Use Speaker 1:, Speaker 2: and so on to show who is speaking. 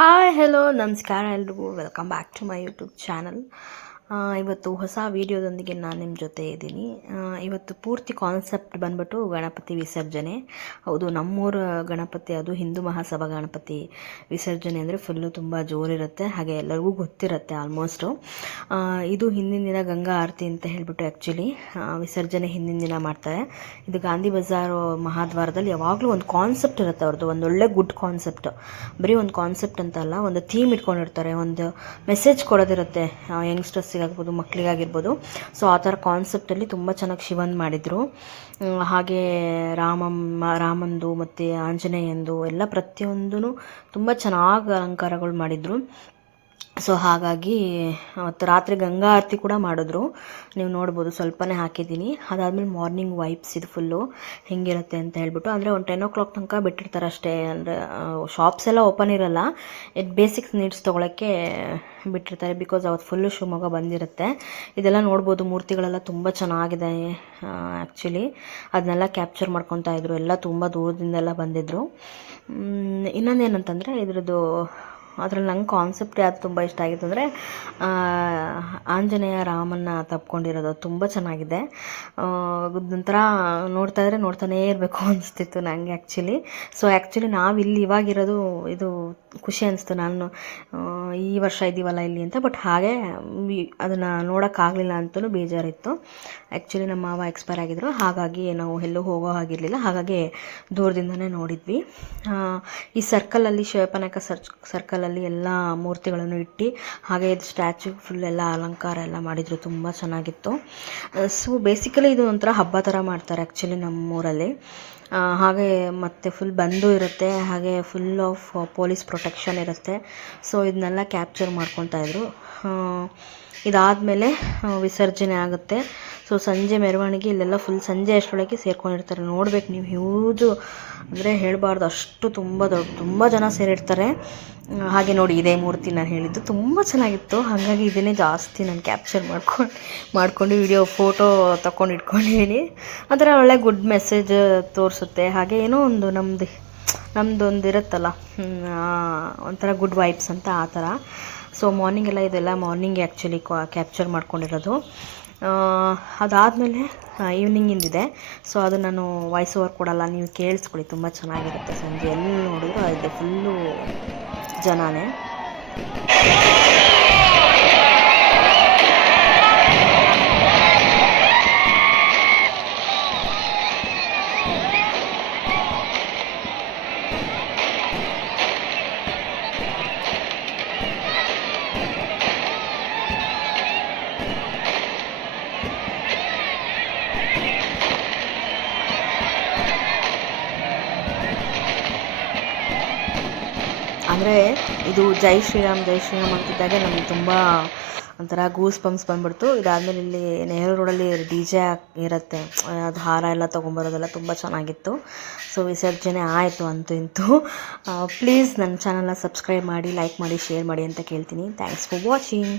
Speaker 1: Hi hello ನಮಸ್ಕಾರ ಎಲ್ರಿಗೂ welcome back to my YouTube channel ಇವತ್ತು ಹೊಸ ವೀಡಿಯೋದೊಂದಿಗೆ ನಾನು ನಿಮ್ಮ ಜೊತೆ ಇದ್ದೀನಿ. ಇವತ್ತು ಪೂರ್ತಿ ಕಾನ್ಸೆಪ್ಟ್ ಬಂದ್ಬಿಟ್ಟು ಗಣಪತಿ ವಿಸರ್ಜನೆ. ಹೌದು, ನಮ್ಮೂರ ಗಣಪತಿ, ಅದು ಹಿಂದೂ ಮಹಾಸಭಾ ಗಣಪತಿ ವಿಸರ್ಜನೆ ಅಂದರೆ ಫುಲ್ಲು ತುಂಬ ಜೋರಿರುತ್ತೆ, ಹಾಗೆ ಎಲ್ಲರಿಗೂ ಗೊತ್ತಿರುತ್ತೆ ಆಲ್ಮೋಸ್ಟು ಇದು ಹಿಂದಿನ ದಿನ ಗಂಗಾ ಆರತಿ ಅಂತ ಹೇಳಿಬಿಟ್ಟು ಆ್ಯಕ್ಚುಲಿ ವಿಸರ್ಜನೆ ಹಿಂದಿನ ದಿನ ಮಾಡ್ತಾರೆ. ಇದು ಗಾಂಧಿ ಬಜಾರ್ ಮಹಾದ್ವಾರದಲ್ಲಿ ಯಾವಾಗಲೂ ಒಂದು ಕಾನ್ಸೆಪ್ಟ್ ಇರುತ್ತೆ ಅವ್ರದ್ದು ಒಂದು ಒಳ್ಳೆ ಗುಡ್ ಕಾನ್ಸೆಪ್ಟ್ ಬರೀ ಒಂದು ಕಾನ್ಸೆಪ್ಟ್ ಅಂತ ಅಲ್ಲ ಒಂದು ಥೀಮ್ ಇಟ್ಕೊಂಡಿರ್ತಾರೆ, ಒಂದು ಮೆಸೇಜ್ ಕೊಡೋದಿರುತ್ತೆ ಯಂಗ್ಸ್ಟರ್ಸಿಗಾಗ್ಬೋದು ಮಕ್ಕಳಿಗಾಗಿರ್ಬೋದು ಸೊ ಆ ಥರ ಕಾನ್ಸೆಪ್ಟಲ್ಲಿ ತುಂಬ ಚೆನ್ನಾಗಿ ಶಿವನ್ ಮಾಡಿದರು. ಹಾಗೆ ರಾಮಮ್ಮ ರಾಮಂದು ಮತ್ತು ಆಂಜನೇಯಂದು ಎಲ್ಲ ಪ್ರತಿಯೊಂದೂ ತುಂಬ ಚೆನ್ನಾಗಿ ಅಲಂಕಾರಗಳು ಮಾಡಿದರು. ಸೊ ಹಾಗಾಗಿ, ಅವತ್ತು ರಾತ್ರಿ ಗಂಗಾ ಆರತಿ ಕೂಡ ಮಾಡಿದ್ರು. ನೀವು ನೋಡ್ಬೋದು, ಸ್ವಲ್ಪನೇ ಹಾಕಿದ್ದೀನಿ. ಅದಾದಮೇಲೆ ಮಾರ್ನಿಂಗ್ ವೈಪ್ಸ್ ಇದು ಫುಲ್ಲು ಹೆಂಗಿರುತ್ತೆ ಅಂತ ಹೇಳ್ಬಿಟ್ಟು. ಅಂದರೆ ಒಂದು ಟೆನ್ ಓ ಕ್ಲಾಕ್ ತನಕ ಬಿಟ್ಟಿರ್ತಾರೆ ಅಷ್ಟೇ. ಅಂದರೆ ಶಾಪ್ಸ್ ಎಲ್ಲ ಓಪನ್ ಇರಲ್ಲ. ಇದು ಬೇಸಿಕ್ಸ್ ನೀಡ್ಸ್ ತೊಗೊಳಕ್ಕೆ ಬಿಟ್ಟಿರ್ತಾರೆ ಬಿಕಾಸ್ ಅವತ್ತು ಫುಲ್ಲು ಶಿವಮೊಗ್ಗ ಬಂದಿರುತ್ತೆ. ಇದೆಲ್ಲ ನೋಡ್ಬೋದು, ಮೂರ್ತಿಗಳೆಲ್ಲ ತುಂಬ ಚೆನ್ನಾಗಿದೆ ಆ್ಯಕ್ಚುಲಿ ಅದನ್ನೆಲ್ಲ ಕ್ಯಾಪ್ಚರ್ ಮಾಡ್ಕೊತಾ ಇದ್ರು. ಎಲ್ಲ ತುಂಬ ದೂರದಿಂದೆಲ್ಲ ಬಂದಿದ್ದರು ಇನ್ನೊಂದೇನಂತಂದರೆ ಇದ್ರದ್ದು ಅದ್ರಲ್ಲಿ ನಂಗೆ ಕಾನ್ಸೆಪ್ಟ್ ಯಾವ್ದು ತುಂಬ ಇಷ್ಟ ಆಗಿತ್ತು ಅಂದರೆ ಆಂಜನೇಯ ರಾಮನ್ನ ತಪ್ಕೊಂಡಿರೋದು ತುಂಬ ಚೆನ್ನಾಗಿದೆ. ಒಂಥರ ನೋಡ್ತಾ ಇದ್ರೆ ನೋಡ್ತಾನೇ ಇರಬೇಕು ಅನಿಸ್ತಿತ್ತು ನನಗೆ ಆ್ಯಕ್ಚುಲಿ ಸೊ ಆ್ಯಕ್ಚುಲಿ ನಾವು ಇಲ್ಲಿ ಇವಾಗಿರೋದು ಇದು ಖುಷಿ ಅನ್ನಿಸ್ತು ನಾನು ಈ ವರ್ಷ ಇದ್ದೀವಲ್ಲ ಇಲ್ಲಿ ಅಂತ. ಬಟ್ ಹಾಗೆ ಅದನ್ನು ನೋಡೋಕ್ಕಾಗಲಿಲ್ಲ ಅಂತಲೂ ಬೇಜಾರಿತ್ತು. ಆ್ಯಕ್ಚುಲಿ ನಮ್ಮ ಮಾವ ಎಕ್ಸ್ಪೈರ್ ಆಗಿದ್ರು. ಹಾಗಾಗಿ ನಾವು ಎಲ್ಲೂ ಹೋಗೋ ಹಾಗಿರಲಿಲ್ಲ. ಹಾಗಾಗಿ ದೂರದಿಂದನೇ ನೋಡಿದ್ವಿ. ಈ ಸರ್ಕಲಲ್ಲಿ ಶಿವಪನಕ ಸರ್ಚ್ ಸರ್ಕಲಲ್ಲಿ ಎಲ್ಲ ಮೂರ್ತಿಗಳನ್ನು ಇಟ್ಟು, ಹಾಗೆ ಇದು ಸ್ಟ್ಯಾಚು ಫುಲ್ ಎಲ್ಲ ಅಲಂಕಾರ ಎಲ್ಲ ಮಾಡಿದರು. ತುಂಬ ಚೆನ್ನಾಗಿತ್ತು. ಸೊ ಬೇಸಿಕಲಿ ಇದು ಒಂಥರ ಹಬ್ಬ ಥರ ಮಾಡ್ತಾರೆ ಆ್ಯಕ್ಚುಲಿ ನಮ್ಮೂರಲ್ಲಿ. ಹಾಗೆ ಮತ್ತೆ ಫುಲ್ ಬಂದು ಇರುತ್ತೆ, ಹಾಗೆ ಫುಲ್ ಆಫ್ ಪೊಲೀಸ್ ಪ್ರೊಟೆಕ್ಷನ್ ಇರುತ್ತೆ. ಸೊ ಇದನ್ನೆಲ್ಲ ಕ್ಯಾಪ್ಚರ್ ಮಾಡ್ಕೊತಾ ಇದ್ರು. ಇದಾದಮೇಲೆ ವಿಸರ್ಜನೆ ಆಗುತ್ತೆ. ಸೊ ಸಂಜೆ ಮೆರವಣಿಗೆ, ಇಲ್ಲೆಲ್ಲ ಫುಲ್ ಸಂಜೆ ಅಷ್ಟರೊಳಗೆ ಸೇರ್ಕೊಂಡಿರ್ತಾರೆ. ನೋಡ್ಬೇಕು ನೀವು ಹ್ಯೂಜು ಅಂದರೆ ಹೇಳಬಾರ್ದು. ಅಷ್ಟು ತುಂಬ ದೊಡ್ಡ, ತುಂಬ ಜನ ಸೇರಿರ್ತಾರೆ. ಹಾಗೆ ನೋಡಿ, ಇದೇ ಮೂರ್ತಿ ನಾನು ಹೇಳಿದ್ದು. ತುಂಬ ಚೆನ್ನಾಗಿತ್ತು. ಹಾಗಾಗಿ ಇದನ್ನೇ ಜಾಸ್ತಿ ನಾನು ಕ್ಯಾಪ್ಚರ್ ಮಾಡ್ಕೊಂಡು ಮಾಡ್ಕೊಂಡು ವಿಡಿಯೋ ಫೋಟೋ ತಗೊಂಡು ಇಟ್ಕೊಂಡಿದ್ದೀನಿ ಅದರ ಒಳ್ಳೆ ಗುಡ್ ಮೆಸೇಜ್ ತೋರಿಸುತ್ತೆ. ಹಾಗೆ ಏನೋ ಒಂದು ನಮ್ಮದು ನಮ್ಮದೊಂದು ಇರುತ್ತಲ್ಲ ಒಂಥರ ಗುಡ್ ವೈಬ್ಸ್ ಅಂತ ಆ ಥರ ಸೊ ಮಾರ್ನಿಂಗ್ ಎಲ್ಲ ಇದೆಲ್ಲ ಮಾರ್ನಿಂಗ್ ಆ್ಯಕ್ಚುಲಿ ಕ್ಯಾಪ್ಚರ್ ಮಾಡ್ಕೊಂಡಿರೋದು. ಅದಾದಮೇಲೆ ಈವ್ನಿಂಗಿಂದಿದೆ ಸೊ ಅದು ನಾನು ವಾಯ್ಸ್ ಓವರ್ ಕೊಡಲ್ಲ, ನೀವು ಕೇಳಿಸ್ಕೊಳ್ಳಿ, ತುಂಬ ಚೆನ್ನಾಗಿರುತ್ತೆ ಸಂಜೆ. ಎಲ್ಲಿ ನೋಡಿದ್ರು ಇದೆ ಫುಲ್ಲು ಜನನೇ. ಅಂದರೆ ಇದು ಜೈ ಶ್ರೀರಾಮ್ ಜೈ ಶ್ರೀರಾಮ್ ಅಂತಿದ್ದಾಗ ನಮಗೆ ತುಂಬ ಒಂಥರ ಗೂಸ್ ಬಂಪ್ಸ್ ಬಂದ್ಬಿಡ್ತು. ಇದಾದಮೇಲೆ ಇಲ್ಲಿ ನೆಹರು ರೋಡಲ್ಲಿ ಡಿ ಜೆ ಇರುತ್ತೆ. ಅದು ಹಾರ ಎಲ್ಲ ತೊಗೊಂಬರೋದೆಲ್ಲ ತುಂಬ ಚೆನ್ನಾಗಿತ್ತು. ಸೊ ವಿಸರ್ಜನೆ ಆಯಿತು ಅಂತೂ ಇಂತೂ. ಪ್ಲೀಸ್ ನನ್ನ ಚಾನಲ್ನ ಸಬ್ಸ್ಕ್ರೈಬ್ ಮಾಡಿ ಲೈಕ್ ಮಾಡಿ ಶೇರ್ ಮಾಡಿ ಅಂತ ಕೇಳ್ತೀನಿ. Thanks for watching